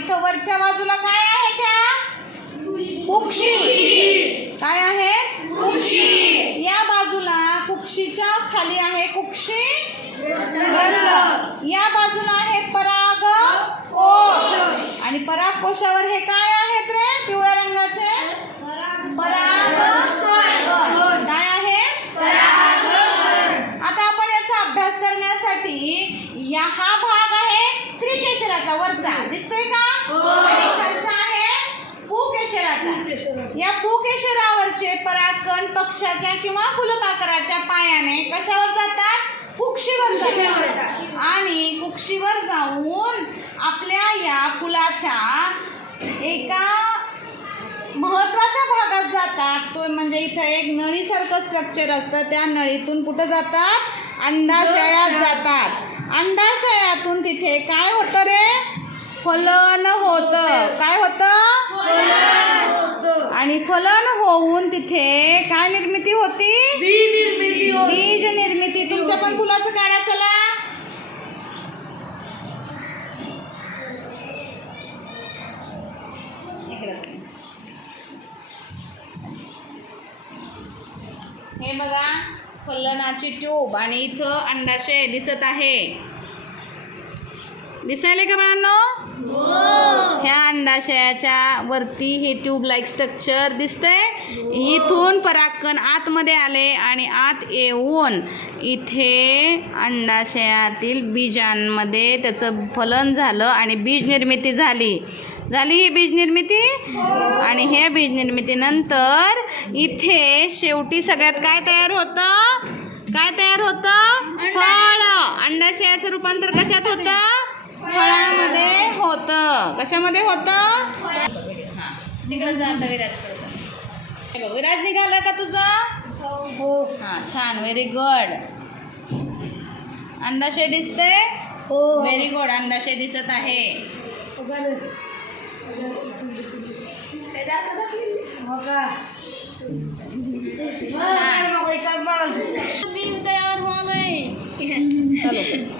इथं वरच्या बाजूला काय आहे त्या? कुक्षी. काय आहे? या बाजूला कुक्षीच्या खाली आहे कुक्षी. या बाजूला आहे पराग. कोश. आणि पराग कोशावर हे काय आहेत रे? पिवळ्या रंगाचे? पराग. काय आहे? आता आपण याचा अभ्यास करण्यासाठी या हा भाग केशराचा वरचा. दिसतोय का? आणि खालचा आहे पुकेशराचा या पुकेशरावरचे परागकण पक्षाच्या किंवा फुलपाखराच्या पायाने कशावर जातात? कुक्षीवर जातात. आणि कुक्षीवर जाऊन आपल्या या फुलाच्या एका महत्त्वाच्या भागात जातात. तो म्हणजे इथं एक नळीसारखं स्ट्रक्चर असतं. त्या नळीतून कुठं जातात? अंडाशयात जातात. अंडाशयातून तिथे काय होतं रे? फलन होतं. काय होतं? आणि फलन होऊन तिथे काय निर्मिती होती? बीज निर्मिती. तुमच्या पण फुलाचं काढा चला. हे बघा. फलनाची ट्यूब आणि इथं अंडाशय दिसत आहे. दिसायले का बाळांनो? ह्या अंडाशयाच्या वरती हे ट्यूब लाईक स्ट्रक्चर दिसतंय. इथून परागकण आतमध्ये आले आणि आत येऊन इथे अंडाशयातील बीजांमध्ये त्याचं फलन झालं आणि बीज निर्मिती झाली. झाली ही बीज निर्मिती? आणि ह्या बीज निर्मितीनंतर इथे शेवटी सगळ्यात काय तयार होतं? काय तयार होतं? फळ. अंडाशयाचं रूपांतर कशात होतं? फळामध्ये होतं. कशामध्ये होतं? हां तिकडं विराजकडे. हे बघ विराज निघाला का तुझं? हां. छान व्हेरी गुड अंडाशय दिसतंय व्हेरी गुड अंडाशय दिसत आहे. हो गई चलो